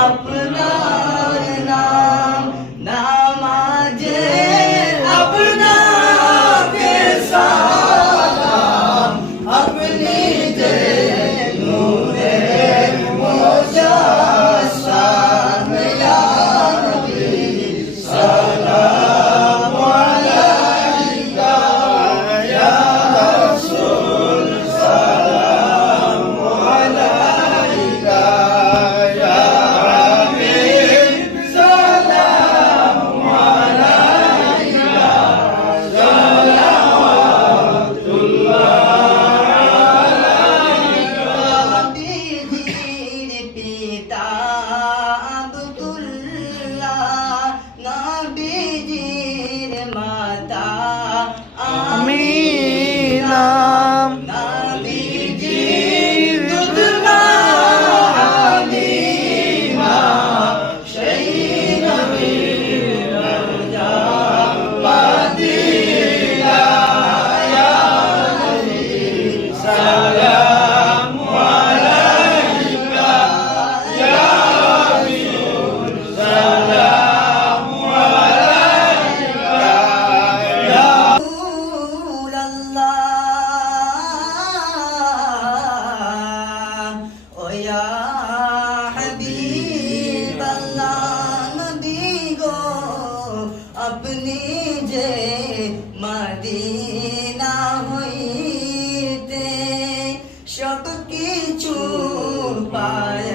अपना আপনি যে মাদিনা হইতে সব কিছু পায়